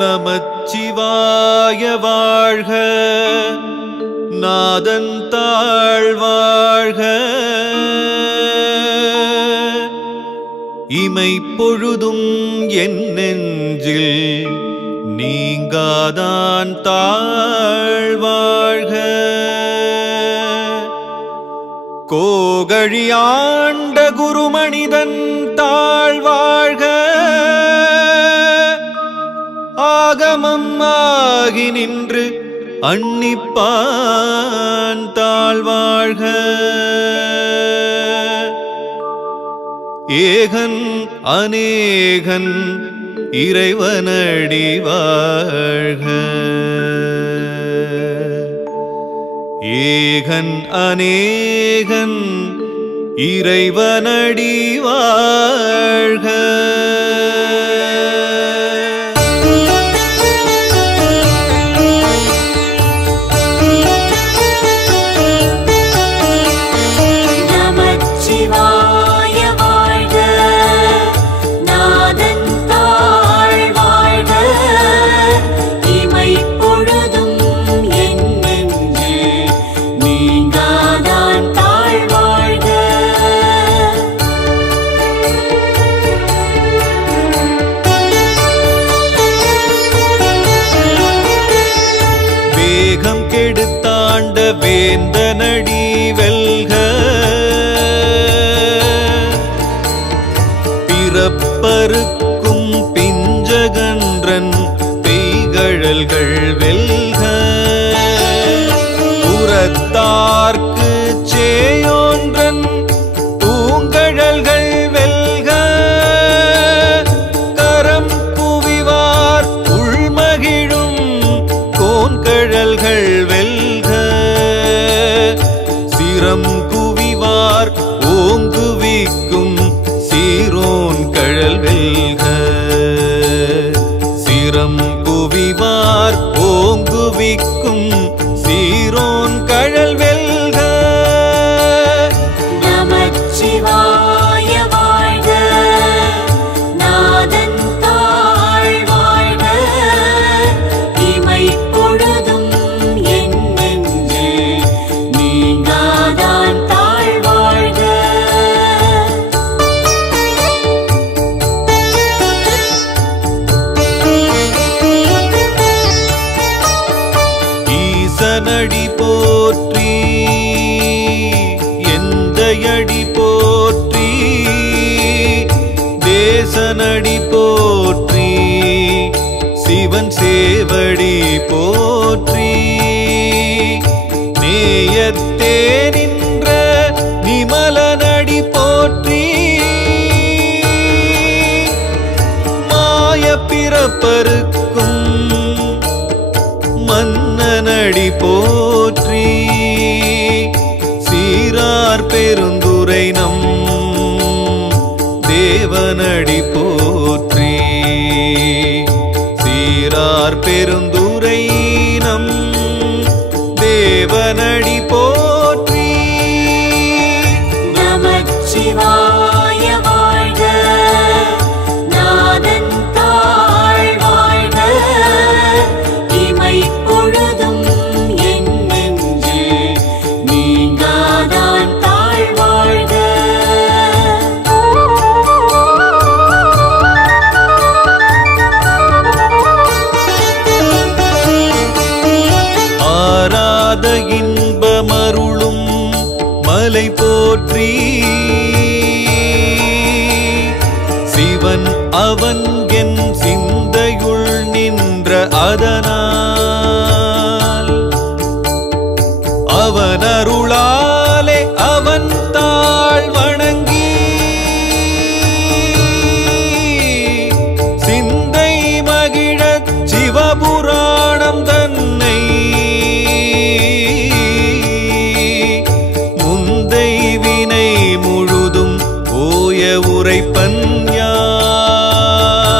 நமச்சிவாய வாழ்க, நாதன் தாழ் வாழ்க. இமைப்பொழுதும் என் நெஞ்சில் நீங்காதான் தாழ் வாழ்க. கோகழியாண்ட குருமனிதன் தாழ் வாழ்க, ஆகமம் ஆகி நின்று அன்னிப்பான் தாழ் வாழ்க. ஏகன் அநேகன் இறைவனடி வாழ்க. ஏகன் அநேகன் இறைவனடி வாழ்க. கெடுத்தாண்ட வேந்தனடி வெல்க. பிறப்பருக்கும் பிஞ்சகன்றன் பெய்கழல்கள் வெல்க. புறத்தார்க்கு சேயோன்றன் பூங்கழல்கள் வெல்க. கரம் குவிவார் உள்மகிழும் கோன்கழல்கள் வெல்க. சிரம் குவிவார் ஓங்குவிக்கும் சீரோன் கழல் வெல்க. சிரம் குவிவார் ஓங்குவிக்கும் சீரோன் கழல் வெல்க. நமச்சிவாய வாழ்க, நாதன் தாழ் வாழ்க. இமைப்பொழுதும் என் நெஞ்சில் நீங்காதான் தாழ் வாழ்க. ஈசனடி போற்றி, எந்தையடி போற்றி, தேசனடி போற்றி, சிவன் சேவடி போற்றி. நேயத்தே நின்ற நிமலனடி போற்றி. மாய பிறப்பருக்கும் மன்னனடி போற்றி. சீரார் பெருந்துரை நம் தேவனடி போற்றி. சீரார் பெருந்துரை நம் தேவனடி போற்றி. நமச்சிவாய வாழ்க, நாதன் தாழ் வாழ்க. இமைப்பொழுதும் என் நெஞ்சில் நீங்காதான் தாழ் வாழ்க. ஆராத இன்பமருளும் மலை போற்றி. சிவன் அவன் என் சிந்தையுள் நின்ற அதனால் அவன் அருளாலே அவன் தாழ் வணங்கி சிந்தை மகிழச் சிவபுராணம் தன்னை முந்தை வினை முழுதும் ஓய உரைப்பன் யான்.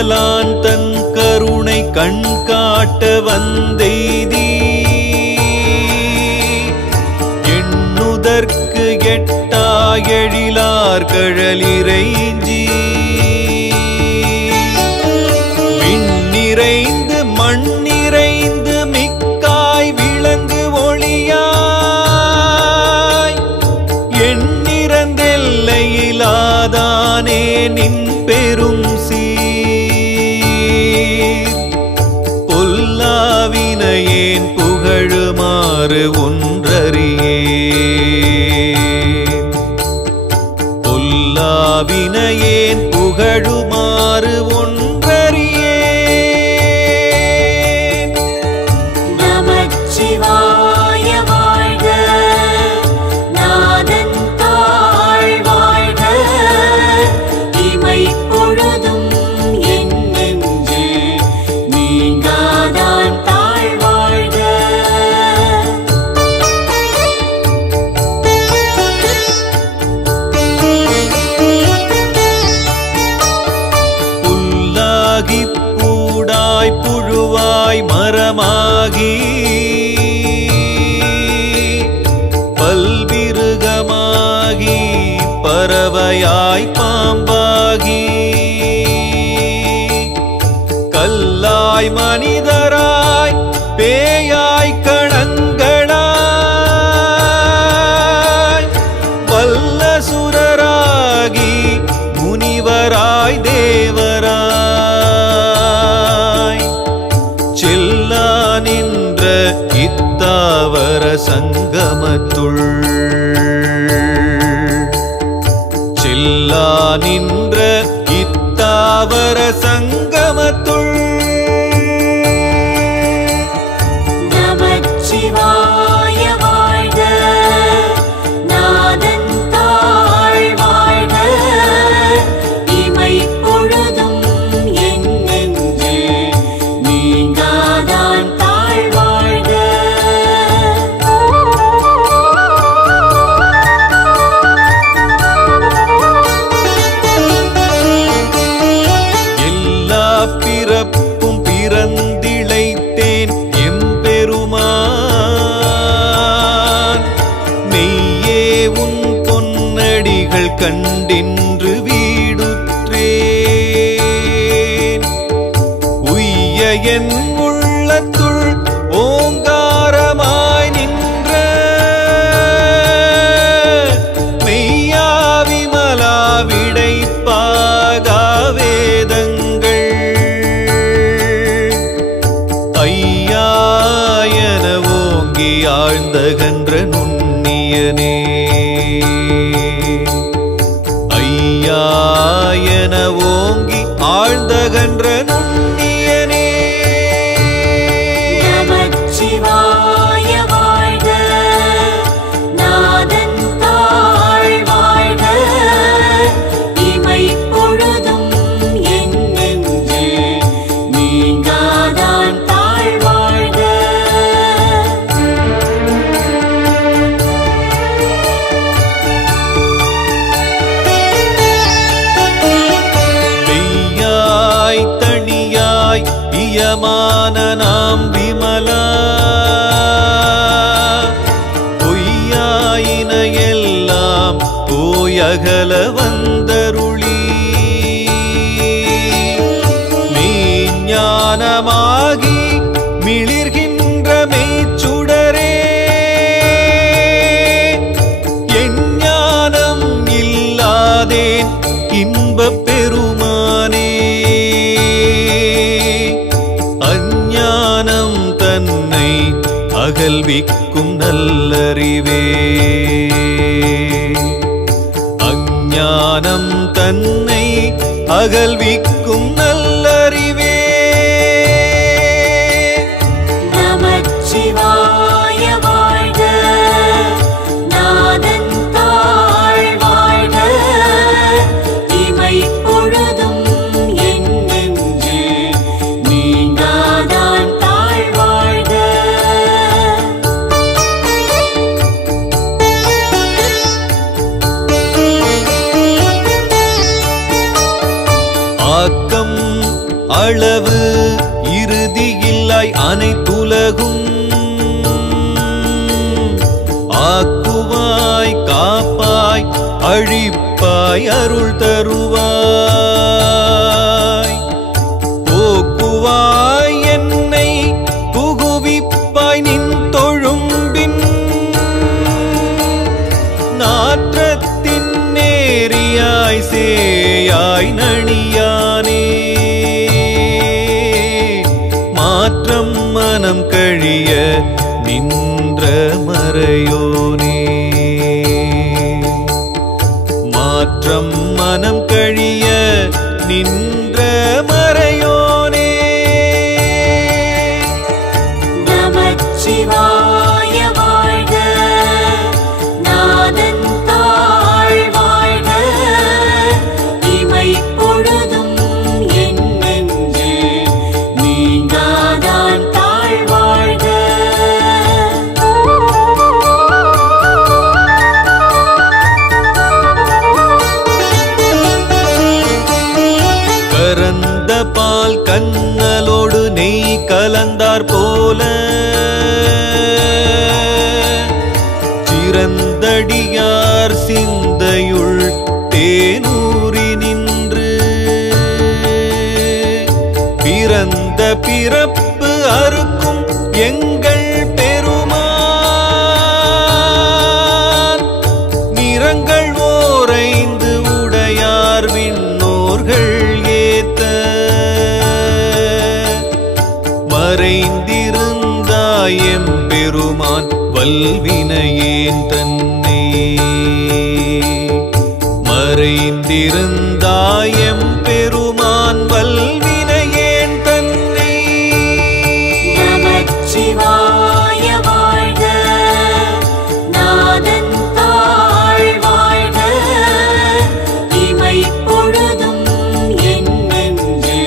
முதலான் தன் கருணை கண் காட்ட வந்தெய்தி எண்ணுதற்கு எட்டா எழிலார் கழலிறைஞ்சி விண்ணிறைந்து மண்ணிறைந்து மிக்காய் விளங்கு ஒளியாய் எண்ணிறந்தெல்லையிலாதானே நின் பெரும் சீர் பொல்லாவினையேன் புகழுமாறு ஒன்றறியேன் பொல்லாவினையேன் புகழுமாறு ஒன்றறியேன் நமச்சிவாய வாழ்க நாதன் தாழ் வாழ்க இமைப்பொழுதும் என் நெஞ்சில் நீங்காதான் தாழ் வாழ்க புல்லாகி பூடாய் புழுவாய் மரமாகி பல்விருகமாகி பறவையாய் பாம்பாகி கல்லாய் மனிதராய் பேயாய் கணங்களாய் வல்லசுரராகி முனிவராய் தேவராய் செல்லா நின்ற இத்தாவர சங்கமத்துள் செல்லா நின்ற இத்தாவர சங்கமத்துள் நமச்சிவாய வாழ்க நாதன் தாழ் வாழ்க இமைப்பொழுதும் என் நெஞ்சில் நீங்காதான் தாழ் வாழ்க எல்லா பிறப்பும் பிறந்திழைத்தேன் எம்பெருமான் மெய்யே உன் பொன்னடிகள் கண்டின்று வீடுற்றேன் உய்ய என் உள்ளத்துள் ஓங்காரமாய் நின்ற மெய்யா விமலா விடைப்பாகா வேதங்கள் ஐயாயன ஓங்கி ஆழ்ந்தகன்ற நுண்ணியனே ஐயாயன ஓங்கி ஆழ்ந்தகன்ற நுண்ணியனே நமச்சிவாய வாழ்க நாதன் தாழ் வாழ்க இமைப்பொழுதும் என் நெஞ்சில் நீங்காதான் தாழ் வாழ்க மெய்யாய் தனியாய் இயமான நாம் விமலா பொய்யாயின எல்லாம் போயகல வந்தருளி மெய்ஞானமாகி மிளிர்கின்ற மெய்ச்சுடரே எஞ்ஞானம் இல்லாதேன் இன்பப் பெருமானே அஞ்ஞானம் தன்னை அகல்விக்கும் நல்லறிவே அஞ்ஞானம் தன்னை அகல்விக்கும் நல்லறிவே நமச்சிவாய வாழ்க நாதன் தாழ் வாழ்க இமைப்பொழுதும் என் நெஞ்சில் நீங்காதான் தாழ் வாழ்க ஆக்கம் அளவு இறுதியில்லாய் அனைத்துலகும் ஆக்குவாய் காப்பாய் அழிப்பாய் அருள் தருவாய் போக்குவாய் என்னை புகுவிப்பாய் நின் தொழும்பின் நாற்றத்தின் நேரியாய் சேயாய் நணியானே மாற்றம் மனம் கழிய நின்ற மறையோனே மாற்றம் மனம் கழிய நின்ற மறையோனே நமச்சிவாய வாழ்க நாதன் தாழ் வாழ்க இமைப்பொழுதும் என் நெஞ்சே நீங்காதான் தாழ் வாழ்க கரந்த பால் கண்ணலோடு நெய் கலந்தார் போல சிறந்தடியார் சிந்தையுள் தேனூரி நின்று பிறந்த பிறப்பு அறுக்கும் எங்கள் பெருமான் நிறங்கள் ஓரைந்து உடையார் விண்ணோர்கள் ஏத்த மறைந்திருந்தாயம் பெருமான் வல்வினையேன் தன்னை மறைந்திருந்தாயம் பெருமான் வல்வினையேன் தன்னை நமச்சிவாய வாழ்க நாதன் தாழ் வாழ்க இமைப்பொழுதும் என் நெஞ்சே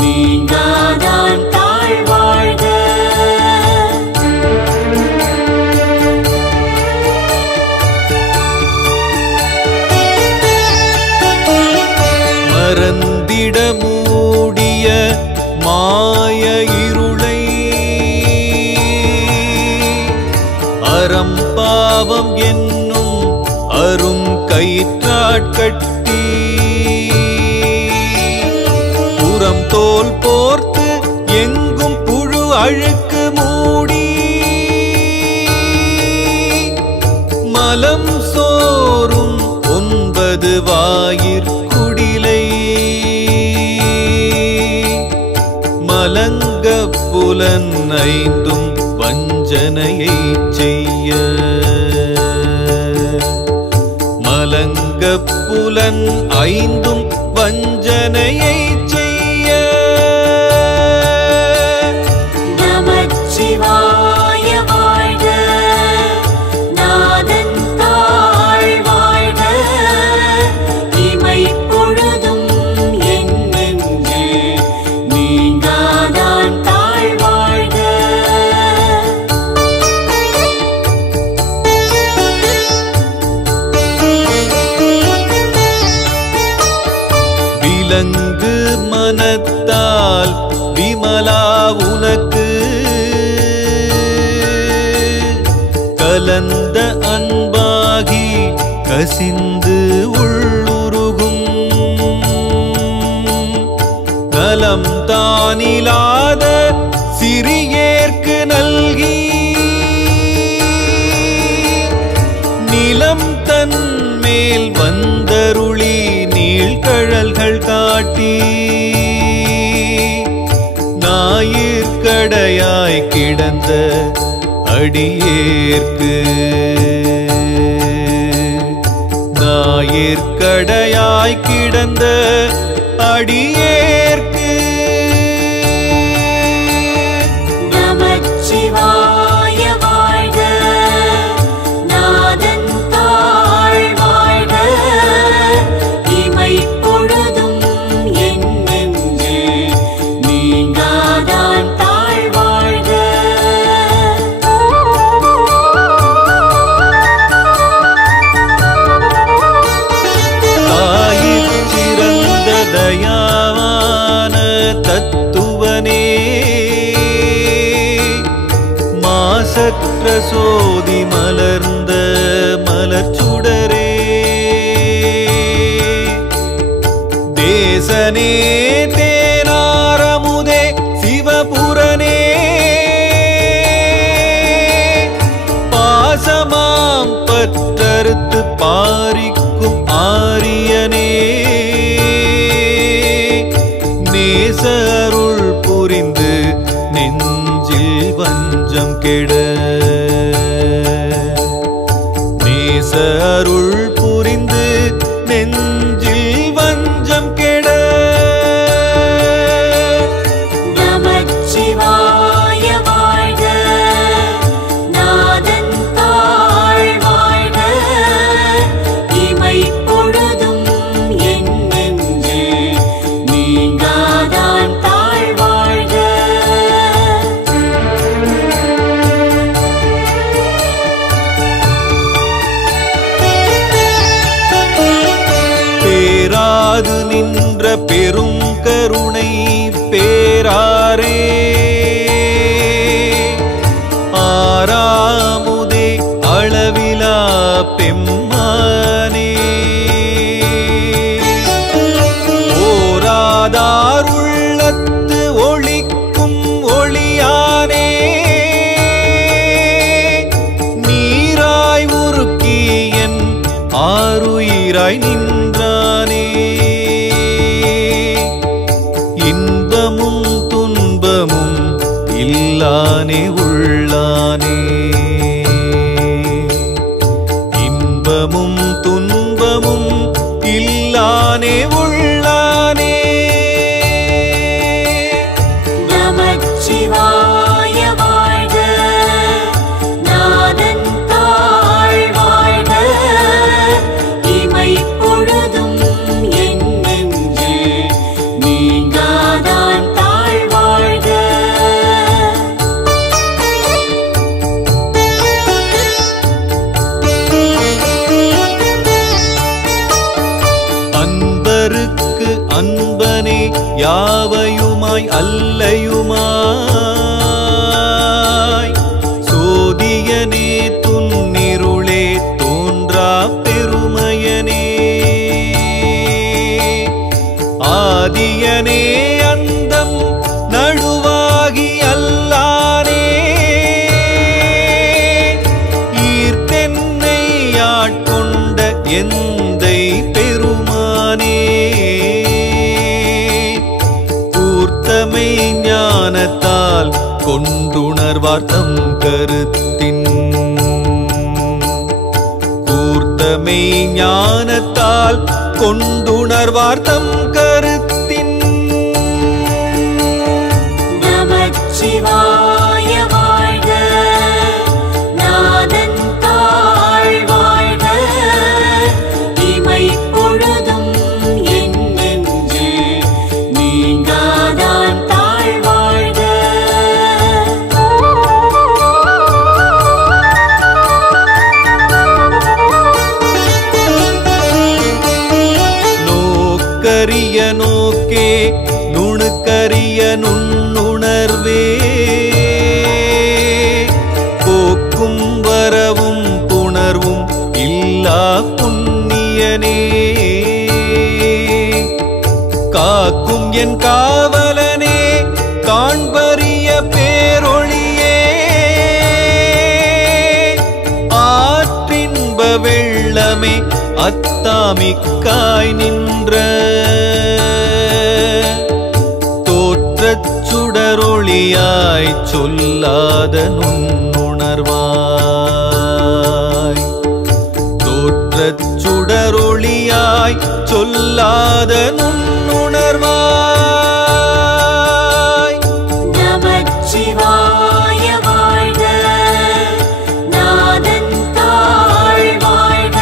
நீங்காதான் தாழ் வாழ்க மறந்திட மூடிய மாய இருளை அறம்பாவம் என்னும் அரும் கயிற்றாட்கட்டி புறம் தோல் போர்த்து எங்கும் புழு அழுக்கு மூடி மலம் சோறும் 9 வாயிற்குடிலை மலங்க புலன் 5 வஞ்சனையை செய்ய மலங்க புலன் 5 வஞ்சனையை செய்ய நமச்சிவாய வாழ்க நாதன் தாழ் வாழ்க இமைப்பொழுதும் என் நெஞ்சே நீங்காதான் தாழ் வாழ்க விலங்கு மனத்தால் விமலா உனக்கு கலந்த அன்பாகி கசிந்து உள்ளுருகும் நலம் தானிலாத சிறியேற்கு நல்கி நிலம் தன் மேல் வந்தருளி நீழ்கழல்கள் காட்டி ஞாயிற்கடையாய் கிடந்த அடியேற்கு ஞாயிற்கடையாய் கிடந்த அடியேற்கு நமச்சிவாய வாழ்க நாதன் தாழ் வாழ்க இமைப்பொழுதும் என் நெஞ்சே நீங்காதான் தாழ் வாழ்க தாயிற் சிறந்த தயாவான் சோதி மலர்ந்த மலர்ச்சுடரே தேசனே தேனாரமுதே சிவபுரனே பாசமாம் பற்றறுத்து பாரிக்கும் ஆரியனே நேச அருள் புரிந்து நெஞ்சில் வஞ்சம் கெட நேச அருள் புரிந்து நெஞ்சில் வஞ்சம் கெட நமச்சிவாய வாழ்க நாதன் தாழ் வாழ்க இமை பொழுதும் என் நெஞ்சே நீங்காதான் தாழ் வாழ்க பேராது நின்ற பெரும் கருணை பேராரே ஆறாமுதே அளவிலா பெம்மானே ஓராதார் உள்ளத்து ஒளிக்கும் ஒளியானே நீராய் உருக்கி என் ஆருயிராய் நின்றானே இன்பமும் துன்பமும் இல்லானே உள்ளானே இன்பமும் துன்பமும் இல்லானே உள்ளானே நமச்சிவாய வாழ்க நாதன் தாழ் வாழ்க இமை பொழுதும் என் நெஞ்சே நீங்காதான் தாழ் வாழ்க அன்பருக்கு அன்பனே யாவையுமாய் அல்லையுமாய் சோதியனே துன்னிருளே தோன்றா பெருமையனே ஆதியனே அந்தம் நடுவாகி அல்லானே ஈர்த்தென்னை ஆட்கொண்ட எந்தை பெருமானே கூர்த்தமை ஞானத்தால் கொண்டுணர்வார் தம் கருத்தின் கூர்த்தமை ஞானத்தால் கொண்டுணர்வார் தம் கருத்தின் நமச்சிவாய வாழ்க நாதன் தாழ் வாழ்க இமை பொழுதும் என் நெஞ்சே நீங்காதான் தாழ் வாழ்க நோக்கரிய நோக்கே நுணுக்கரிய நுண்ணுணர்வே போக்கும் வரவும் புணர்வும் இல்லா புண்ணியனே காக்கும் என் காவலனே காண்பரிய பேரொளியே ஆற்றின்ப வெள்ளமே அத்தாமிக்காய் நின்ற தோற்றச் சுடரொளியாய் சொல்லாத நுண்ணுணர்வாய் தோற்றச் சுடரொளியாய் சொல்லாத நுண்ணுணர்வாய் நமச்சிவாய வாழ்க நாதன் தாழ் வாழ்க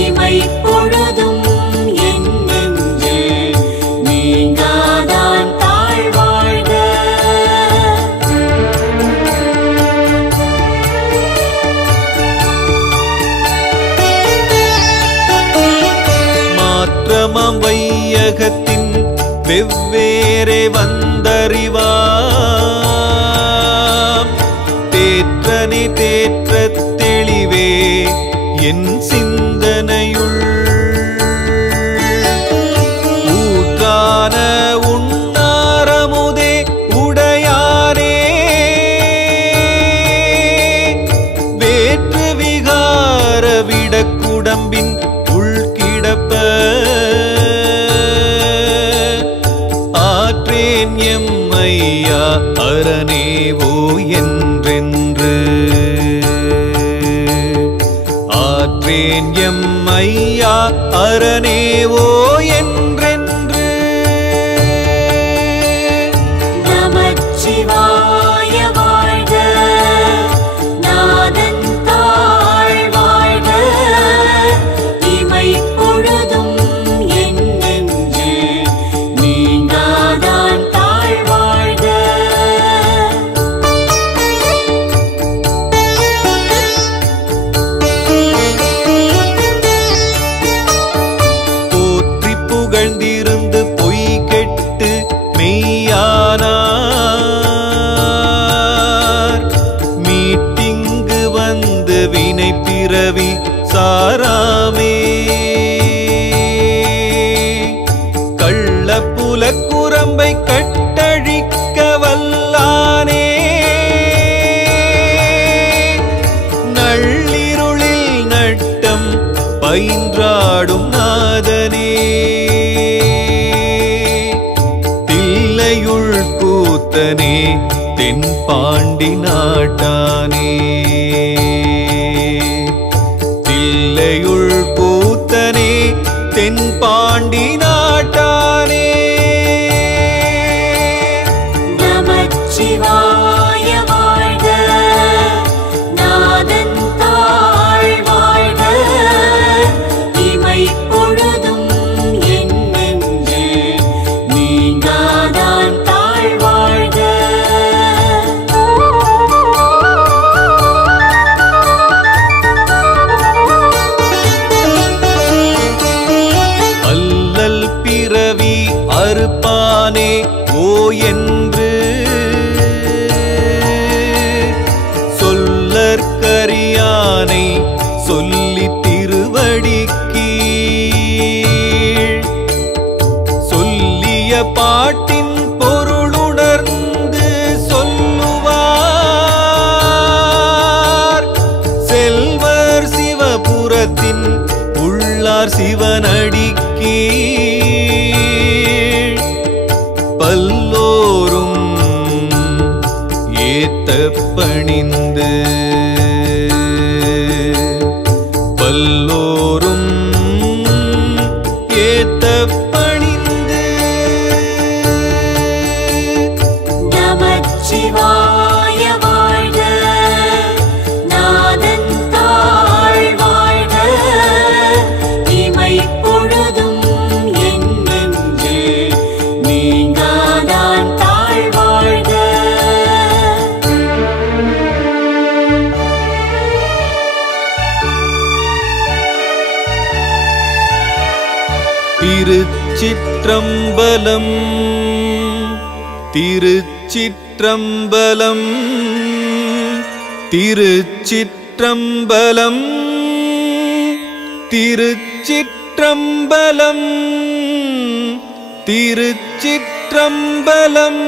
இமை பொழுதும் என் நெஞ்சே நீங்காதான் தாழ் வாழ்க மாற்றமாம் வையகத்தின் வெவ்வேறே வந்தறிவாம் தேற்ற என் சிந்தனையுள் ஊற்றான உண்ணாரமுதே உடையானே வேற்று விகார விடக்குடம்பின் உள்கிடப்ப ஆற்றேன் எம்மையா அரணேவோ என்றென்று ஆற்றேன் எம்மையா அரணேவோ என்றென்று நமச்சிவாய வாழ்க நாதன் தாழ் வாழ்க இமைப்பொழுதும் என் நெஞ்சு நீங்காதான் தாழ் வாழ்க போற்றி புகழ்ந்திருந்து பொய் கெட்டு மெய்யானார் மீட்டிங்கு வந்து வினை பிறவி சாராமே கள்ளப்புலக்குரம்பை கட்டழிக்க வல்லானே நள்ளிருளில் நட்டம் பயின்றாடும் நாதனே தில்லையுள் கூத்தனே தென் பாண்டி நாட்டானே தில்லையுள் கூத்தனே தென் பாண்டி நாட்டானே நமச்சிவாய வாழ்க நாதன் தாழ் வாழ்க இமைப்பொழுதும் என் நெஞ்சு நீங்காதான் தாழ் வாழ்க அல்லல் பிறவி அறுப்பானே ஓ என்று சொல்லற்கரியானை சொல்லி திருவடி கீழ் சொல்லிய பாட்டின் பொருளுணர்ந்து சொல்லுவார் செல்வர் சிவபுரத்தின் உள்ளார் சிவனடி கீழ் பல்லோரும் ஏத்த பணிந்து பல்லோரும் ஏத்த பணிந்து நமச்சிவாய வாழ்க நாதன் தாழ் வாழ்க இமைப்பொழுதும் என் நெஞ்சு நீங்காதான் தாழ் வாழ்க திருச்சிற்றம்பலம் திருச்சிற்றம்பலம் திருச்சிற்றம்பலம் திருச்சிற்றம்பலம் திருச்சிற்றம்பலம்